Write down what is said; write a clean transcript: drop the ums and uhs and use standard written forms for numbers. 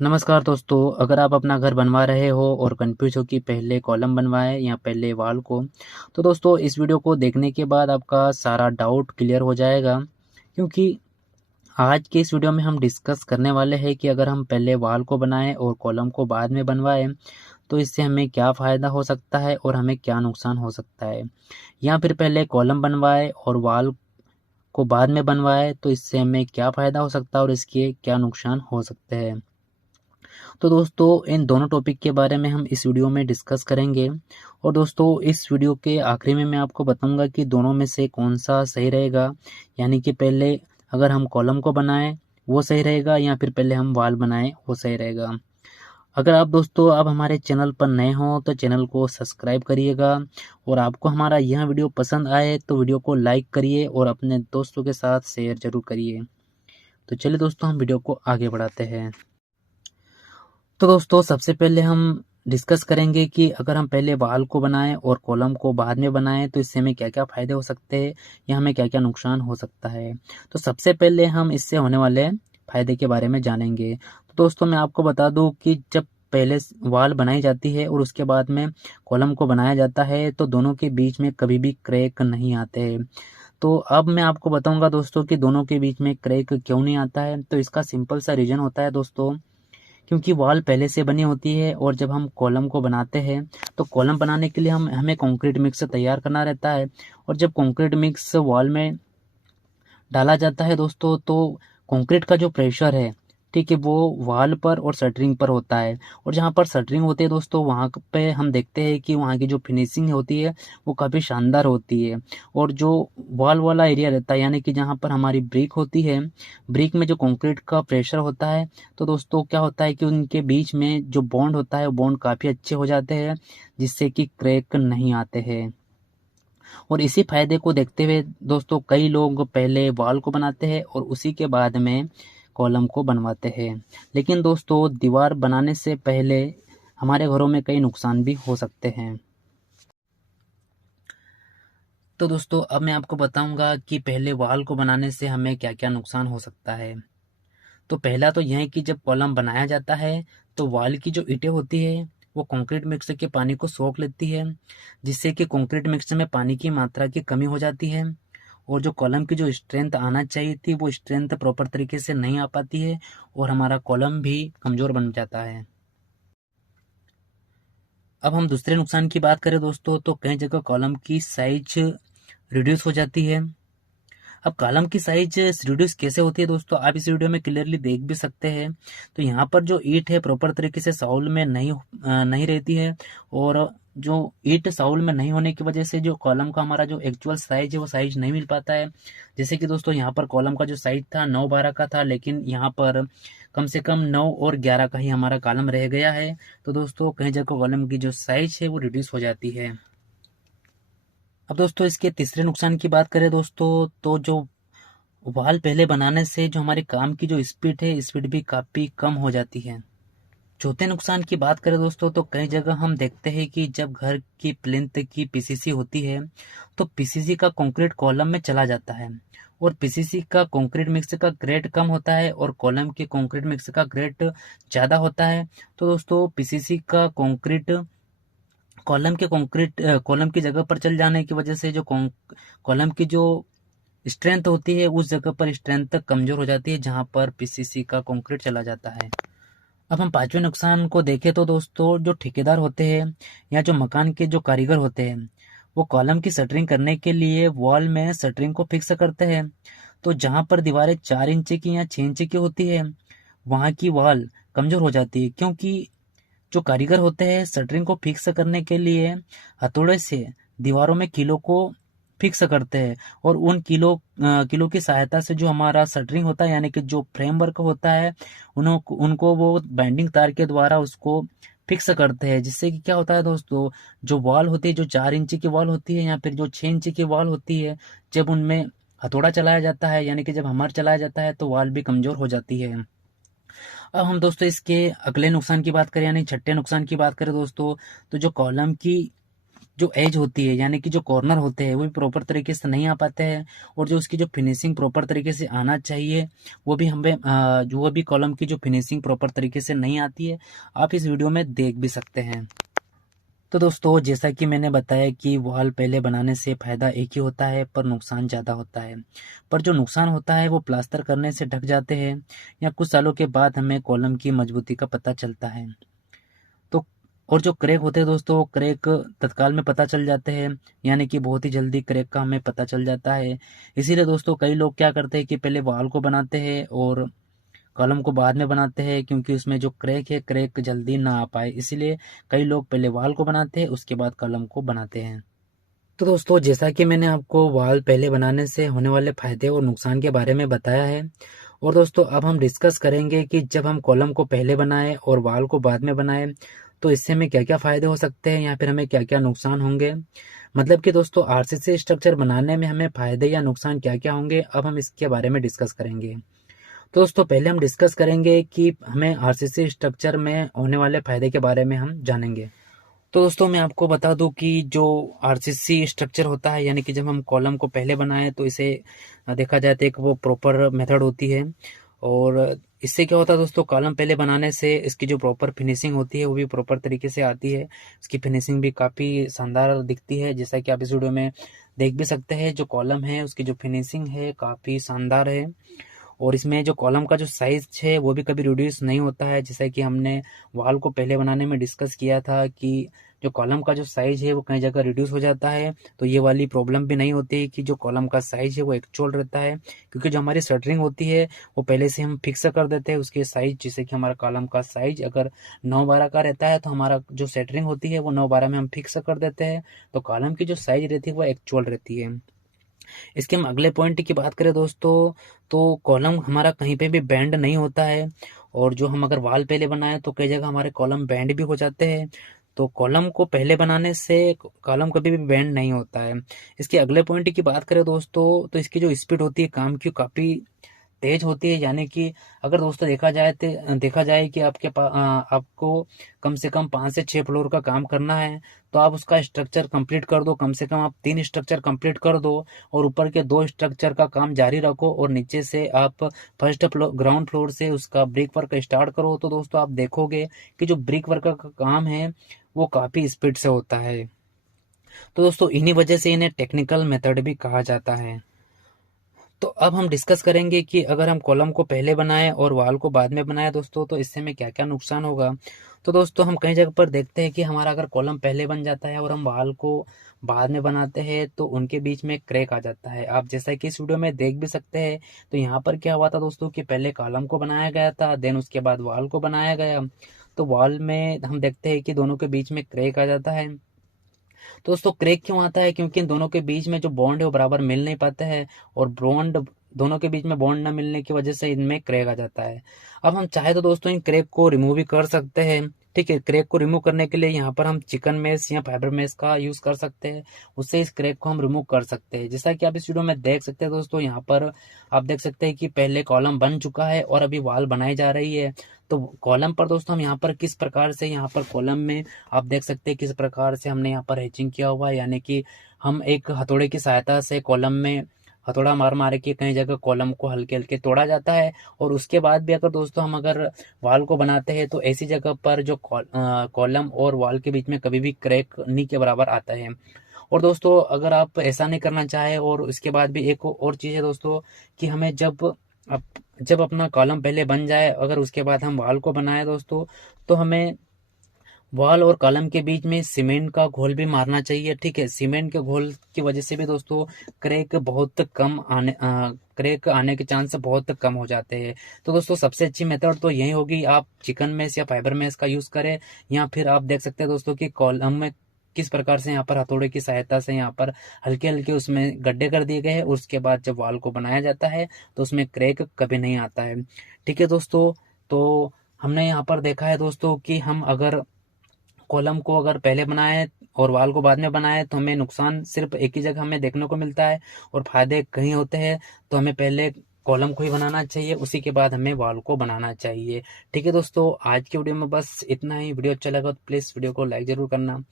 नमस्कार दोस्तों, अगर आप अपना घर बनवा रहे हो और कंफ्यूज हो कि पहले कॉलम बनवाएं या पहले वॉल को, तो दोस्तों इस वीडियो को देखने के बाद आपका सारा डाउट क्लियर हो जाएगा। क्योंकि आज के इस वीडियो में हम डिस्कस करने वाले हैं कि अगर हम पहले वॉल को बनाएं और कॉलम को बाद में बनवाएं तो इससे हमें क्या फ़ायदा हो सकता है और हमें क्या नुकसान हो सकता है। या फिर पहले कॉलम बनवाएं और वॉल को बाद में बनवाएं तो इससे हमें क्या फ़ायदा हो सकता है और इसके क्या नुकसान हो सकते हैं। तो दोस्तों इन दोनों टॉपिक के बारे में हम इस वीडियो में डिस्कस करेंगे। और दोस्तों इस वीडियो के आखिरी में मैं आपको बताऊंगा कि दोनों में से कौन सा सही रहेगा, यानी कि पहले अगर हम कॉलम को बनाएं वो सही रहेगा या फिर पहले हम वॉल बनाएं वो सही रहेगा। अगर आप दोस्तों अब हमारे चैनल पर नए हों तो चैनल को सब्सक्राइब करिएगा, और आपको हमारा यह वीडियो पसंद आए तो वीडियो को लाइक करिए और अपने दोस्तों के साथ शेयर जरूर करिए। तो चलिए दोस्तों हम वीडियो को आगे बढ़ाते हैं। तो दोस्तों सबसे पहले हम डिस्कस करेंगे कि अगर हम पहले वॉल को बनाएं और कॉलम को बाद में बनाएं तो इससे हमें क्या क्या फ़ायदे हो सकते हैं या हमें क्या क्या नुकसान हो सकता है। तो सबसे पहले हम इससे होने वाले फ़ायदे के बारे में जानेंगे। तो दोस्तों मैं आपको बता दूं कि जब पहले वॉल बनाई जाती है और उसके बाद में कॉलम को बनाया जाता है तो दोनों के बीच में कभी भी क्रैक नहीं आते हैं। तो अब मैं आपको बताऊंगा दोस्तों कि दोनों के बीच में क्रैक क्यों नहीं आता है। तो इसका सिंपल सा रीज़न होता है दोस्तों, क्योंकि वॉल पहले से बनी होती है और जब हम कॉलम को बनाते हैं तो कॉलम बनाने के लिए हमें कंक्रीट मिक्स तैयार करना रहता है। और जब कंक्रीट मिक्स वॉल में डाला जाता है दोस्तों तो कंक्रीट का जो प्रेशर है, ठीक है, वो वॉल पर और शटरिंग पर होता है। और जहाँ पर शटरिंग होती है दोस्तों वहाँ पे हम देखते हैं कि वहाँ की जो फिनिशिंग होती है वो काफ़ी शानदार होती है। और जो वॉल वाला एरिया रहता है यानी कि जहाँ पर हमारी ब्रिक होती है, ब्रिक में जो कंक्रीट का प्रेशर होता है, तो दोस्तों क्या होता है कि उनके बीच में जो बॉन्ड होता है वो बॉन्ड काफ़ी अच्छे हो जाते हैं, जिससे कि क्रैक नहीं आते हैं। और इसी फायदे को देखते हुए दोस्तों कई लोग पहले वॉल को बनाते हैं और उसी के बाद में कॉलम को बनवाते हैं। लेकिन दोस्तों दीवार बनाने से पहले हमारे घरों में कई नुकसान भी हो सकते हैं। तो दोस्तों अब मैं आपको बताऊंगा कि पहले वॉल को बनाने से हमें क्या क्या नुकसान हो सकता है। तो पहला तो यह है कि जब कॉलम बनाया जाता है तो वॉल की जो ईंटें होती है वो कंक्रीट मिक्स के पानी को सोख लेती है, जिससे कि कंक्रीट मिक्स में पानी की मात्रा की कमी हो जाती है। और जो कॉलम की जो स्ट्रेंथ आना चाहिए थी वो स्ट्रेंथ प्रॉपर तरीके से नहीं आ पाती है और हमारा कॉलम भी कमज़ोर बन जाता है। अब हम दूसरे नुकसान की बात करें दोस्तों तो कई जगह कॉलम की साइज रिड्यूस हो जाती है। अब कॉलम की साइज रिड्यूस कैसे होती है दोस्तों, आप इस वीडियो में क्लियरली देख भी सकते हैं। तो यहाँ पर जो ईंट है प्रॉपर तरीके से साउल में नहीं रहती है, और जो ईंट साउल में नहीं होने की वजह से जो कॉलम का हमारा जो एक्चुअल साइज है वो साइज नहीं मिल पाता है। जैसे कि दोस्तों यहाँ पर कॉलम का जो साइज था 9-12 का था, लेकिन यहाँ पर कम से कम 9 और 11 का ही हमारा कॉलम रह गया है। तो दोस्तों कहीं जगह कॉलम की जो साइज है वो रिड्यूस हो जाती है। अब दोस्तों इसके तीसरे नुकसान की बात करें दोस्तों तो जो वॉल पहले बनाने से जो हमारे काम की जो स्पीड है स्पीड भी काफ़ी कम हो जाती है। चौथे नुकसान की बात करें दोस्तों तो कई जगह हम देखते हैं कि जब घर की प्लिंथ की पीसीसी होती है तो पीसीसी का कंक्रीट कॉलम में चला जाता है, और पीसीसी का कंक्रीट मिक्स का ग्रेड कम होता है और कॉलम के कंक्रीट मिक्स का ग्रेड ज़्यादा होता है। तो दोस्तों पीसीसी का कंक्रीट कॉलम की जगह पर चल जाने की वजह से जो कॉलम की जो स्ट्रेंथ होती है उस जगह पर स्ट्रेंथ कमजोर हो जाती है जहां पर पीसीसी का कंक्रीट चला जाता है। अब हम पांचवें नुकसान को देखें तो दोस्तों जो ठेकेदार होते हैं या जो मकान के जो कारीगर होते हैं वो कॉलम की शटरिंग करने के लिए वॉल में शटरिंग को फिक्स करते हैं। तो जहां पर दीवारें 4 इंच की या 6 इंच की होती है वहां की वॉल कमजोर हो जाती है, क्योंकि जो कारीगर होते हैं शटरिंग को फिक्स करने के लिए हथौड़े से दीवारों में कीलों को फिक्स करते हैं, और उन कीलों की सहायता से जो हमारा शटरिंग होता है यानी कि जो फ्रेमवर्क होता है उनको वो बाइंडिंग तार के द्वारा उसको फिक्स करते हैं। जिससे कि क्या होता है दोस्तों, जो वॉल होती है जो 4 इंच की वॉल होती है या फिर जो 6 इंच की वॉल होती है, जब उनमें हथौड़ा चलाया जाता है यानी कि जब हमर चलाया जाता है तो वॉल भी कमजोर हो जाती है। अब हम दोस्तों इसके अगले नुकसान की बात करें यानी छठे नुकसान की बात करें दोस्तों, तो जो कॉलम की जो एज होती है यानी कि जो कॉर्नर होते हैं वो भी प्रॉपर तरीके से नहीं आ पाते हैं, और जो उसकी जो फिनिशिंग प्रॉपर तरीके से आना चाहिए वो भी हमें जो वो भी कॉलम की जो फिनिशिंग प्रॉपर तरीके से नहीं आती है। आप इस वीडियो में देख भी सकते हैं। तो दोस्तों जैसा कि मैंने बताया कि वॉल पहले बनाने से फ़ायदा एक ही होता है पर नुकसान ज़्यादा होता है। पर जो नुकसान होता है वो प्लास्टर करने से ढक जाते हैं या कुछ सालों के बाद हमें कॉलम की मजबूती का पता चलता है। तो और जो क्रैक होते हैं दोस्तों, वो क्रैक तत्काल में पता चल जाते हैं, यानी कि बहुत ही जल्दी क्रैक का हमें पता चल जाता है। इसीलिए दोस्तों कई लोग क्या करते हैं कि पहले वॉल को बनाते हैं और कॉलम को बाद में बनाते हैं, क्योंकि उसमें जो क्रैक है क्रैक जल्दी ना आ पाए, इसीलिए कई लोग पहले वॉल को बनाते हैं उसके बाद कॉलम को बनाते हैं। तो दोस्तों जैसा कि मैंने आपको वॉल पहले बनाने से होने वाले फायदे और नुकसान के बारे में बताया है, और दोस्तों अब हम डिस्कस करेंगे कि जब हम कॉलम को पहले बनाएं और वॉल को बाद में बनाएं तो इससे हमें क्या क्या फायदे हो सकते हैं या फिर हमें क्या क्या नुकसान होंगे। मतलब कि दोस्तों आरसीसी स्ट्रक्चर बनाने में हमें फायदे या नुकसान क्या क्या होंगे, अब हम इसके बारे में डिस्कस करेंगे। तो दोस्तों पहले हम डिस्कस करेंगे कि हमें आरसीसी स्ट्रक्चर में होने वाले फायदे के बारे में हम जानेंगे। तो दोस्तों मैं आपको बता दूं कि जो आरसीसी स्ट्रक्चर होता है, यानी कि जब हम कॉलम को पहले बनाएं तो इसे देखा जाए तो एक वो प्रॉपर मेथड होती है, और इससे क्या होता है दोस्तों, कॉलम पहले बनाने से इसकी जो प्रॉपर फिनिशिंग होती है वो भी प्रॉपर तरीके से आती है। इसकी फिनिशिंग भी काफ़ी शानदार दिखती है, जैसा कि आप इस वीडियो में देख भी सकते हैं। जो कॉलम है उसकी जो फिनिशिंग है काफ़ी शानदार है, और इसमें जो कॉलम का जो साइज है वो भी कभी रिड्यूस नहीं होता है, जैसा कि हमने वॉल को पहले बनाने में डिस्कस किया था कि जो कॉलम का जो साइज है वो कई जगह रिड्यूस हो जाता है। तो ये वाली प्रॉब्लम भी नहीं होती है कि जो कॉलम का साइज है वो एक्चुअल रहता है, क्योंकि जो हमारी शटरिंग होती है वो पहले से हम फिक्स कर देते हैं उसके साइज। जैसे कि हमारा कॉलम का साइज अगर 9/12 का रहता है तो हमारा जो शटरिंग होती है वो 9/12 में हम फिक्स कर देते हैं, तो कॉलम की जो साइज रहती है वो एक्चुअल रहती है। इसके हम अगले पॉइंट की बात करें दोस्तों, तो कॉलम हमारा कहीं पे भी बैंड नहीं होता है, और जो हम अगर वॉल पहले बनाए तो कई जगह हमारे कॉलम बैंड भी हो जाते हैं। तो कॉलम को पहले बनाने से कॉलम कभी भी बैंड नहीं होता है। इसके अगले पॉइंट की बात करें दोस्तों, तो इसकी जो स्पीड होती है काम की काफ़ी तेज होती है, यानी कि अगर दोस्तों देखा जाए कि आपको कम से कम 5 से 6 फ्लोर का काम करना है, तो आप उसका स्ट्रक्चर कंप्लीट कर दो, कम से कम आप 3 स्ट्रक्चर कंप्लीट कर दो, और ऊपर के 2 स्ट्रक्चर का काम जारी रखो, और नीचे से आप फर्स्ट फ्लोर ग्राउंड फ्लोर से उसका ब्रिक वर्क स्टार्ट करो, तो दोस्तों आप देखोगे कि जो ब्रिक वर्क का काम है वो काफ़ी स्पीड से होता है। तो दोस्तों इन्हीं वजह से इन्हें टेक्निकल मेथड भी कहा जाता है। तो अब हम डिस्कस करेंगे कि अगर हम कॉलम को पहले बनाएं और वॉल को बाद में बनाएं दोस्तों, तो इससे में क्या क्या नुकसान होगा। तो दोस्तों हम कई जगह पर देखते हैं कि हमारा अगर कॉलम पहले बन जाता है और हम वॉल को बाद में बनाते हैं तो उनके बीच में क्रैक आ जाता है। आप जैसा कि इस वीडियो में देख भी सकते हैं, तो यहाँ पर क्या हुआ था दोस्तों कि पहले कॉलम को बनाया गया था, देन उसके बाद वॉल को बनाया गया। तो वॉल में हम देखते हैं कि दोनों के बीच में क्रैक आ जाता है। तो दोस्तों क्रैक क्यों आता है, क्योंकि इन दोनों के बीच में जो बॉन्ड है वो बराबर मिल नहीं पाता है, और बॉन्ड दोनों के बीच में बॉन्ड न मिलने की वजह से इनमें क्रैक आ जाता है। अब हम चाहे तो दोस्तों इन क्रैक को रिमूव भी कर सकते हैं। ठीक है, क्रैक को रिमूव करने के लिए यहाँ पर हम चिकन मेश या फाइबर मेश का यूज कर सकते हैं, उससे इस क्रैक को हम रिमूव कर सकते हैं। जैसा कि आप इस वीडियो में देख सकते हैं दोस्तों, यहाँ पर आप देख सकते हैं कि पहले कॉलम बन चुका है और अभी वॉल बनाई जा रही है। तो कॉलम पर दोस्तों हम यहाँ पर किस प्रकार से, यहाँ पर कॉलम में आप देख सकते हैं किस प्रकार से हमने यहाँ पर हैचिंग किया हुआ है, यानी कि हम एक हथौड़े की सहायता से कॉलम में हथौड़ा मार मार के कई जगह कॉलम को हल्के हल्के तोड़ा जाता है। और उसके बाद भी अगर दोस्तों हम अगर वॉल को बनाते हैं तो ऐसी जगह पर जो कॉलम और वॉल के बीच में कभी भी क्रैक नहीं के बराबर आता है। और दोस्तों अगर आप ऐसा नहीं करना चाहे, और उसके बाद भी एक और चीज़ है दोस्तों कि हमें जब अपना कॉलम पहले बन जाए, अगर उसके बाद हम वॉल को बनाए दोस्तों, तो हमें वॉल और कॉलम के बीच में सीमेंट का घोल भी मारना चाहिए। ठीक है, सीमेंट के घोल की वजह से भी दोस्तों क्रैक आने के चांस बहुत कम हो जाते हैं। तो दोस्तों सबसे अच्छी मेथड तो यही होगी, आप चिकन मेश या फाइबर मेश का यूज़ करें, या फिर आप देख सकते हैं दोस्तों कि कॉलम में किस प्रकार से यहाँ पर हथौड़े की सहायता से यहाँ पर हल्के हल्के उसमें गड्ढे कर दिए गए हैं, उसके बाद जब वॉल को बनाया जाता है तो उसमें क्रैक कभी नहीं आता है। ठीक है दोस्तों, तो हमने यहाँ पर देखा है दोस्तों कि हम अगर कॉलम को अगर पहले बनाए और वॉल को बाद में बनाए तो हमें नुकसान सिर्फ एक ही जगह हमें देखने को मिलता है और फायदे कहीं होते हैं। तो हमें पहले कॉलम को ही बनाना चाहिए, उसी के बाद हमें वॉल को बनाना चाहिए। ठीक है दोस्तों, आज की वीडियो में बस इतना ही। वीडियो अच्छा लगा तो प्लीज़ वीडियो को लाइक ज़रूर करना।